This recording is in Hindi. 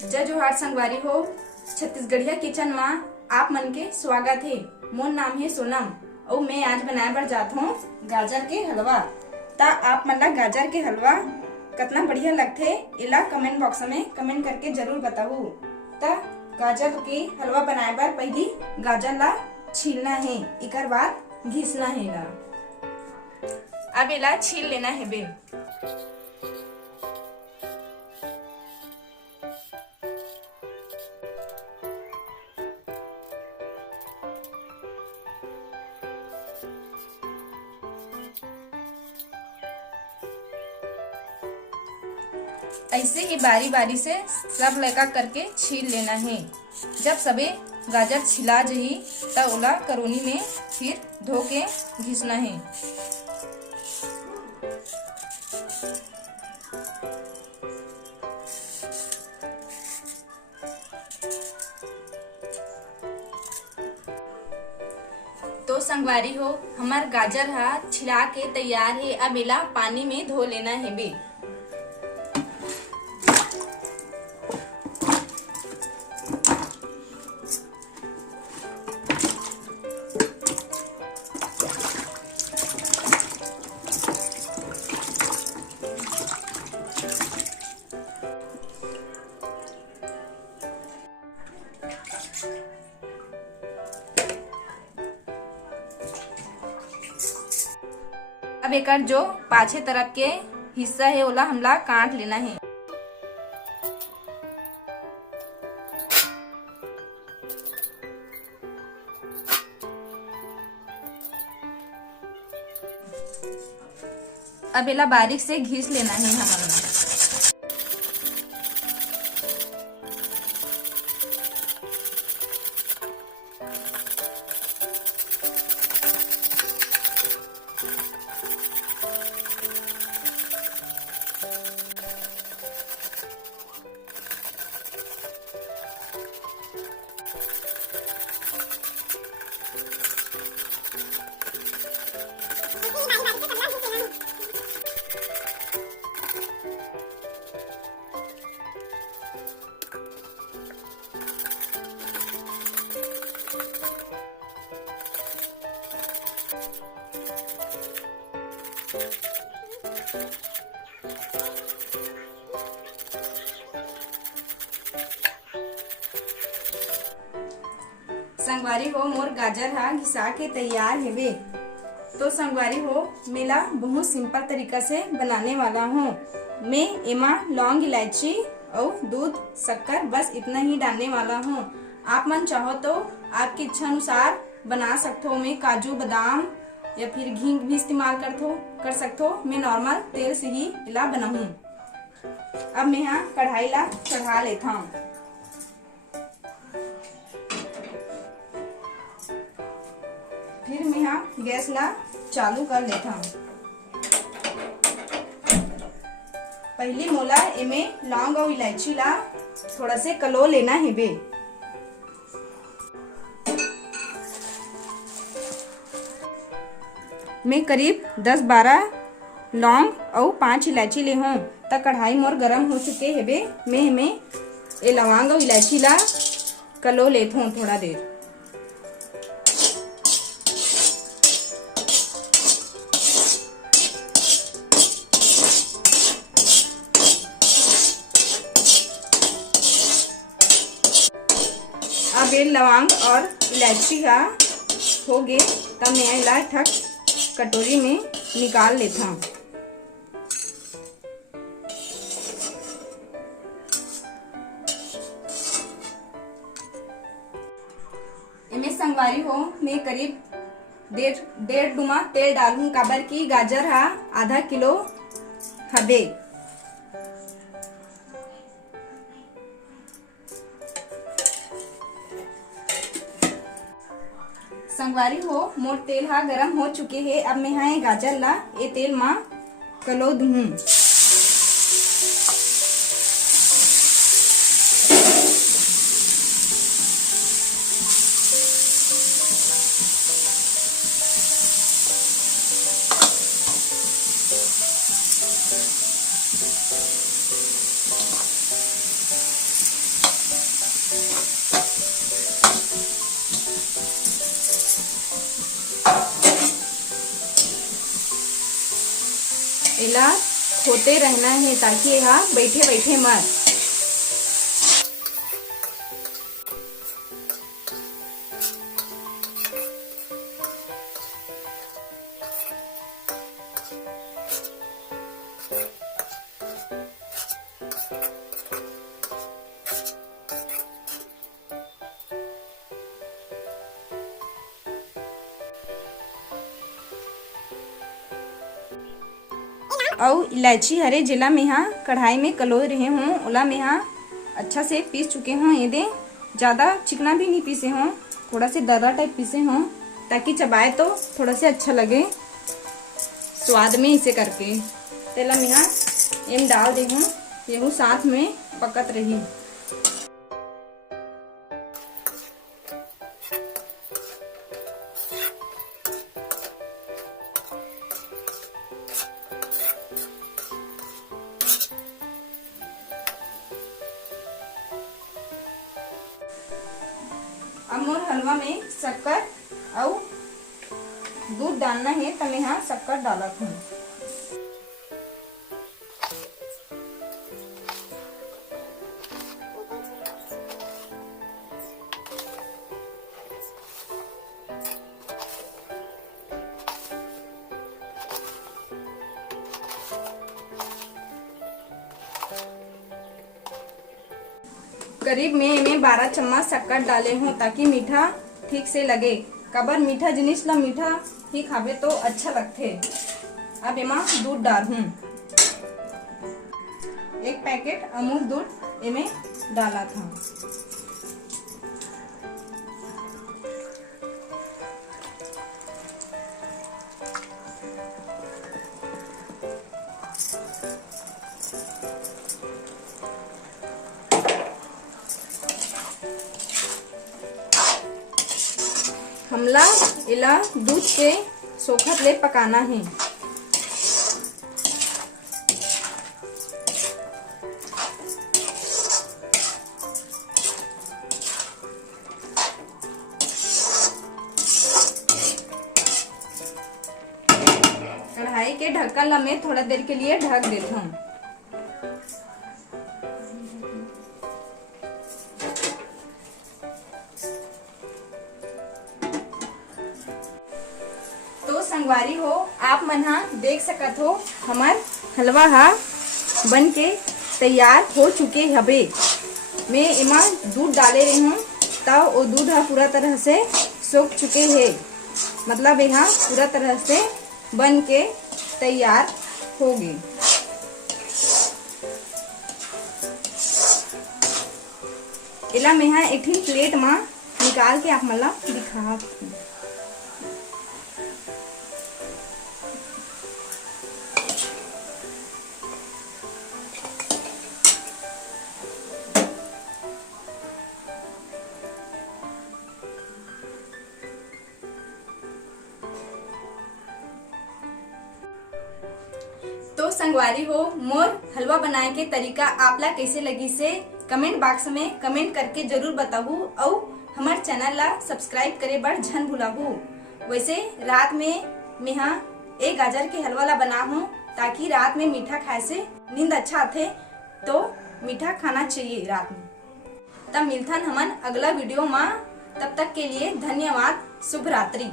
जय जोहार संगवारी हो। छत्तीसगढ़िया किचन में आप मन के स्वागत है। मोर नाम है सोनम और मैं आज बनाए बर जात हूँ गाजर के हलवा। ता आप मन ला गाजर के हलवा कितना बढ़िया लगथे एला कमेंट बॉक्स में कमेंट करके जरूर बताऊ। ता गाजर के हलवा बनाए बर पहली गाजर ला छीलना है, एकर बाद घिसना है ला। अब एला छील लेना है बे। ऐसे ही बारी बारी से सब लड़का करके छील लेना है। जब सबे गाजर छिला जही तब ओला करोनी में फिर धो के घिसना है। तो संगवारी हो, हमार गाजर हा छिला के तैयार है। अब एला पानी में धो लेना है बे। अब एकर जो पाछे तरफ के हिस्सा है ओला हमला काट लेना है। अब एला बारीक से घिस लेना है हमारा। संगवारी हो, मोर गाजर हा घिसा के तैयार हेवे। तो संगवारी हो, मेला बहुत सिंपल तरीका से बनाने वाला हूँ। मैं एमा लौंग, इलायची और दूध, शक्कर बस इतना ही डालने वाला हूँ। आप मन चाहो तो आपकी इच्छा अनुसार बना सकते हो। मैं काजू, बादाम या फिर घी भी इस्तेमाल कर सकते हो। मैं नॉर्मल तेल से ही इला बनाऊँ। अब मैं यहाँ कढ़ाई ला चढ़ा लेता हूँ। फिर मैं यहाँ गैस ला चालू कर लेता हूँ। पहली मोला एमे लौंग और इलायची ला थोड़ा से कलो लेना है बे। मैं करीब 10-12 लौंग और 5 इलायची ले हूँ। तक कढ़ाई मोर गरम हो चुके है बे। मैं इमे ए लौंग और इलायची ला कलो लेता हूँ थोड़ा देर। अब ये लौंग और इलायची का हो गए तब मैं इला ठक कटोरी में निकाल लेता हूँ। इनमें संगवारी हो, मैं करीब डेढ़ डुमा तेल डालूं। काबर की गाजर हा आधा किलो हबे। संगवारी हो, मोर तेल हा गरम हो चुके है। अब मैं यहाँ गाजर ला ये तेल मा कलो दूँ। इला होते रहना है ताकि यह बैठे बैठे मत। और इलायची हरे जिला में यहाँ कढ़ाई में कलो रहे हों, ओला में यहाँ अच्छा से पीस चुके हों। ये दे ज़्यादा चिकना भी नहीं पीसे हों, थोड़ा से दर्रा टाइप पीसे हों ताकि चबाए तो थोड़ा से अच्छा लगे स्वाद में। इसे करके तेला में यहाँ एम डाल दे हूँ, ये साथ में पकत रही। अब मोर हलवा में शक्कर और दूध डालना है तो मैं यहाँ शक्कर डालत हूँ। करीब में 12 चम्मच शक्कर डाले हूँ ताकि मीठा ठीक से लगे। कबर मीठा जिनिस ला मीठा ही खावे तो अच्छा लगते। अब एमा दूध डाल हूँ, 1 पैकेट अमूल दूध एमे डाला था। हमला इला दूध के सोखत ले पकाना है। कढ़ाई के ढक्कन ला मैं थोड़ा देर के लिए ढक देता हूँ। तो संगवारी हो, आप मन हा देख सकत हो हमार हलवा हा बन के तैयार हो चुके हबे। मैं एमा दूध डाले रही हूँ तब वो दूध हा पूरा तरह से सूख चुके है, मतलब यहाँ पूरा तरह से बन के तैयार हो गए। इला मैं यहाँ एक प्लेट में निकाल के आप मन ला दिखा। तो संगवारी हो, मोर हलवा बनाए के तरीका आपला कैसे लगी से कमेंट बॉक्स में कमेंट करके जरूर बताहू और हमार चैनल ला सब्सक्राइब करे बर झन भुलाहू। वैसे रात में मैं यहाँ 1 गाजर के हलवा ला बना हूँ ताकि रात में मीठा खाए से नींद अच्छा आथे, तो मीठा खाना चाहिए रात में। तब मिलथन हमन अगला वीडियो में, तब तक के लिए धन्यवाद। शुभ रात्रि।